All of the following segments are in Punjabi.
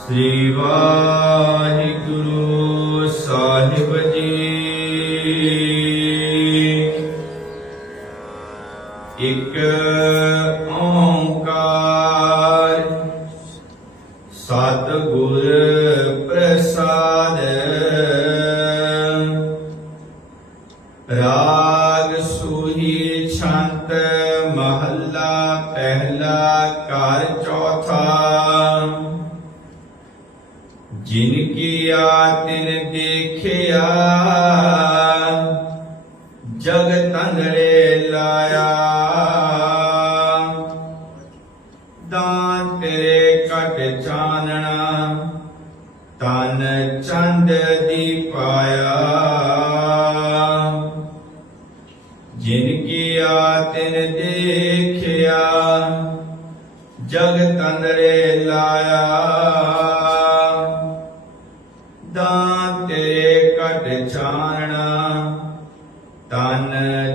ਸ੍ਰੀ ਵਾਹਿਗੁਰੂ ਸਾਹਿਬ ਜੀ। ਇੱਕ ਓੰਕਾਰ, ਸਤਿਗੁਰ ਪ੍ਰਸਾਦ ਰਾਗ ਸੂਹੀ ਛੰਤ ਮਹੱਲਾ, ਪਹਿਲਾ ਘਰ ਚੌਥਾ। ਜਿਨ ਕੀਆ ਤਿਨ ਦੇਖਿਆ ਜਗ ਤੰਦੜੇ ਲਾਇਆ ਦਾਨ ਤੇਰੇ ਕਟ ਚਾਨਣਾ ਤਨ ਚੰਦ ਦੀ ਪਾਇਆ ਜਿਨ ਕੀਆ ਤਿਨ ਦੇਖਿਆ ਜਗ ਤੰਦਰੇ ਲਾਇਆ ਦਾਨ ਤੇਰੇ ਕਟ ਚਾਨਣਾ। ਤਨ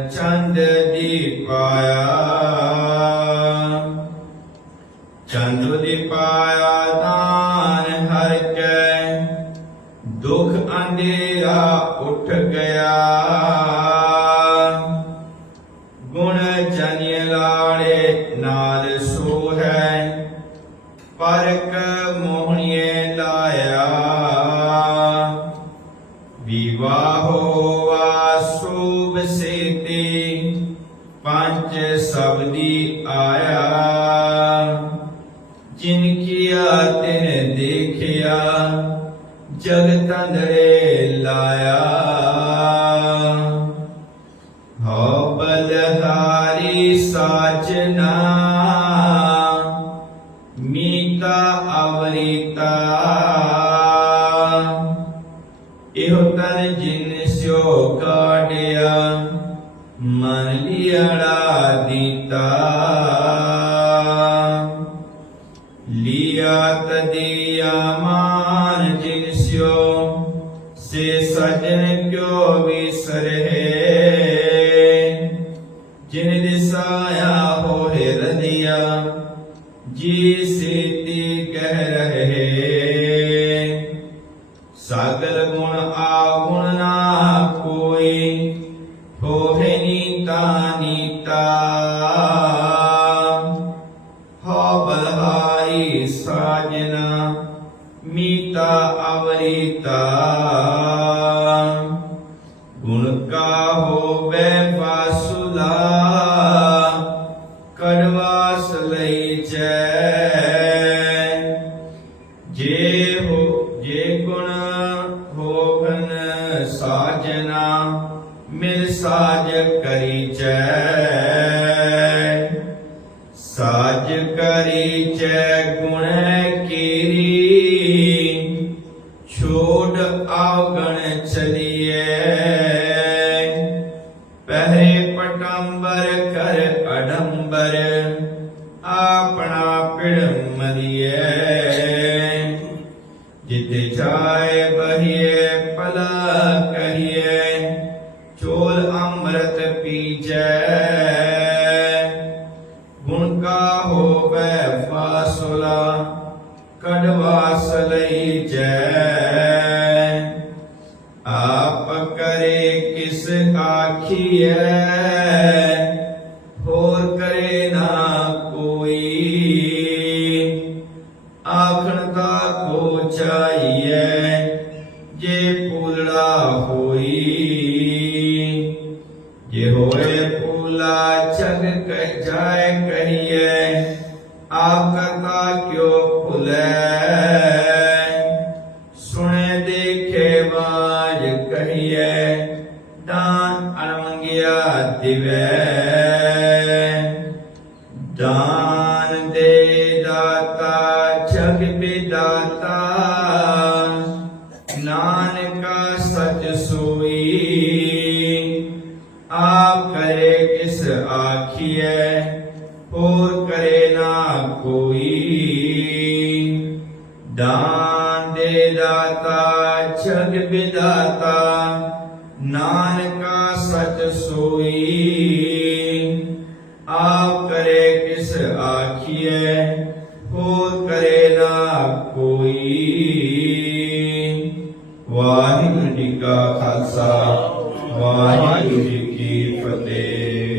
ਚੰਦ ਦੀ ਪਾਇਆ ਚੰਦ ਦੀ ਪਾਇਆ ਦਾਨ ਹਰ ਕੈ। ਦੁਖ ਅੰਧੇਰਾ ਉੱਠ ਗਿਆ। ਗੁਣ ਜਨਿ ਲਾੜੇ ਨਾਲ ਵਿਵਾਹੋ ਵਾਸੁਭ ਸੇਤੀ ਪੰਜ ਸਬਦੀ ਆਇਆ। ਜਿਨ ਕੀਆ ਤਿਨ ਦੇਖਿਆ, ਜਗ ਤੰਦਰੇ ਲਾਇਆ। ਹੋ ਬਲਹਾਰੀ ਸਾਜਨਾ, ਮੀਤਾ ਅਵਰੀਤਾ ਇਹੋ ਤਨ ਜਿਨ ਸਿਓ ਕਾਢਿਆ ਮਨ ਲਿਆੜਾ ਦੀਤਾ। ਲਿਆ ਤਦੀਆ ਮਾਨ ਜਿਨ ਸਿਓ ਸੇ ਸਜਨ ਕਿਉ ਵਿਸਰੇ ਜਿਨ ਦਿਸਾਇਆ ਹੋਏ ਰਦਿਆ ਜੀ ਸੀਤੀ ਕਹਿ ਰਹੇ। ਸਗਲ ਗੁਣ ਆਗੁਣ ਨਾ ਕੋਈ, ਹੋਵੇ ਨੀਤਾ ਨੀਤਾ। ਹੋ ਬਲਹਾਈ ਸਾਜਨਾ, ਮੀਤਾ ਅਵਰੀਤਾ। ਗੁਣ ਕਾ ਹੋਵੇ ਹੋਵਨ ਸਾਜਨਾ, ਮਿਲ ਸਾਜ ਕਰੀਚੈ। ਸਾਜ ਕਰੀਚੈ ਗੁਣ ਕੀਰੀ ਛੋੜ ਆਵਗਣ ਚਲੀਏ ਪਹਿਰੇ ਪਟੰਬਰ ਕਰ ਅਡੰਬਰ, ਆਪਣਾ ਪਿੜ ਮਲੀਏ ਜਿਤੇ ਜਾਏ ਬਹੀਏ ਪਲਾ ਕਹੀਏ ਚੋਲ ਅੰਮ੍ਰਿਤ ਪੀਜੈ ਗੁਣ ਕਾ ਹੋਵੇ ਫਾਸੁਲਾ ਕੜਵਾਸ ਲਈ ਜੈ ਆਪ ਕਰੇ ਕਿਸ ਆਖੀਐ ਹੋਰ ਚਾਹੀਐ ਜੇ ਪੂਲੜਾ ਹੋਈ। ਜੇ ਹੋਏ ਪੂਲਾ ਛਗ ਕਹਿ ਜਾਏ ਕਹੀਏ ਆਪ ਕਰਤਾ ਕਿਉ ਭੁਲੇ? ਸੁਣੇ ਦੇਖੇ ਬਾਜ ਕਹੀਏ ਦਾਨ ਅਣਮੰਗਿਆ ਦਿਵੈ। ਦਾਨ ਦੇ ਦਾਤਾ ਜਗ ਬਿਦਾਤਾ ਆਖੀਐ, ਹੋਰ ਕਰੇ ਨਾ ਕੋਈ। ਦਾਨ ਦੇ ਦਾਤਾ ਜਗ ਬਿਦਾਤਾ ਨਾਨਕਾ ਸਚ ਸੋਈ। ਆਪ ਕਰੇ ਕਿਸ ਆਖੀਐ, ਹੋਰ ਕਰੇ ਨਾ ਕੋਈ। ਵਾਹਿਗੁਰੂ ਜੀ ਕਾ ਖਾਲਸਾ, ਵਾਹਿਗੁਰੂ ਜੀ ਕੀ ਫਤਿਹ।